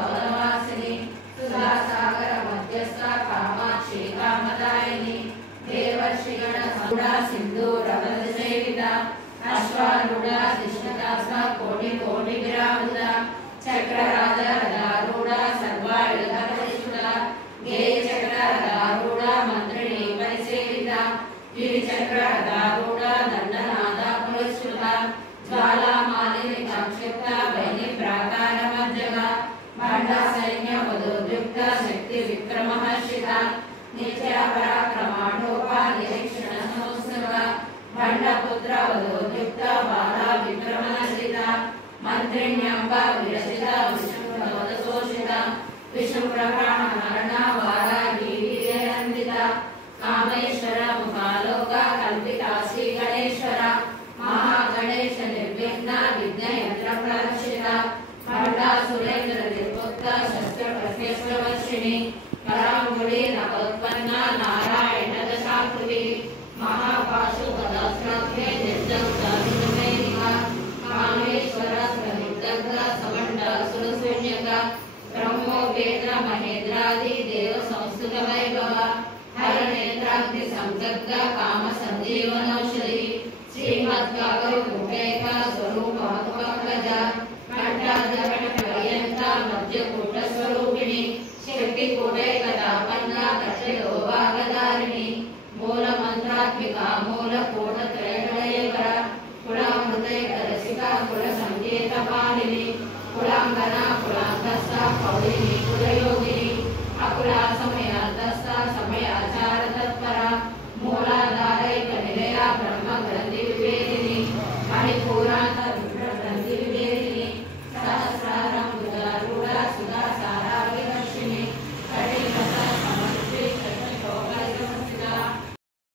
भवनवासिनी सुधासागर मध्यस्थ कामाक्षी कामदायिनी देवर्षिगण सौड़ा सिंधूरवद सेविता अश्वारूढ़ा कृष्णदासा कोटि कोटि विराजिता चक्रराजा रथारूढ़ा सर्वायुधधरिष्ठा गेय चक्ररारूढ़ा मंत्रिणी परिसेविता गिरिचक्र रथारूढ़ा दंडनादा पुरस्कृता ज्वाला मालिनी संक्षिप्ता वैनि प्राकार मज्जगा भांडा सैन्य वधोद्युक्ता शक्ति विक्रमहर्षिता नित्या पराक्रमाढोपा निरीक्षण समुत्सवा भांडपुत्र वधोद्युक्ता बाला विक्रमहर्षिता मंत्रिण्यंबा विरचिता विष्णुभवतशोषिता विष्णुप्रकाण मरणा वाराही वीर्यनंदिता कामेश्वर मुखालोका कल्पिता श्री गणेश्वर महागणेश निर्विघ्न विघ्नयंत्र प्रदर्शिता खंडा सुरेंद्र निर्मुक्ता शस्त्र प्रत्यस्त्रवर्षिणी करांगुली नकोत्पन्ना नारायण दशाकृति महापाशुपदास्त्राभ्ये निर्जंता विष्णुमेनिका कामेश्वर प्रनिर्दग्धा समंडा सुरशून्यका ब्रह्मोपेन्द्र महेन्द्रादि देव संस्कृत वैभव हरनेत्राग्नि संजग्धा काम संजीवनौषधि श्रीमद्भागवतोपेका स्वरूपमत्पङ्कजा कंठाद्यकटपर्यन्ता मध्यकूट स्वरूपिणी शक्तिकूटैकतापन्ना कक्षयोभागधारिणी मूलमन्त्रात्मिका मूलकूटत्रयहृदयकर कुलामृतैकरसिका कुलसङ्केतपालिनी कुलाङ्गना कुलाङ्गस्था कौलिनी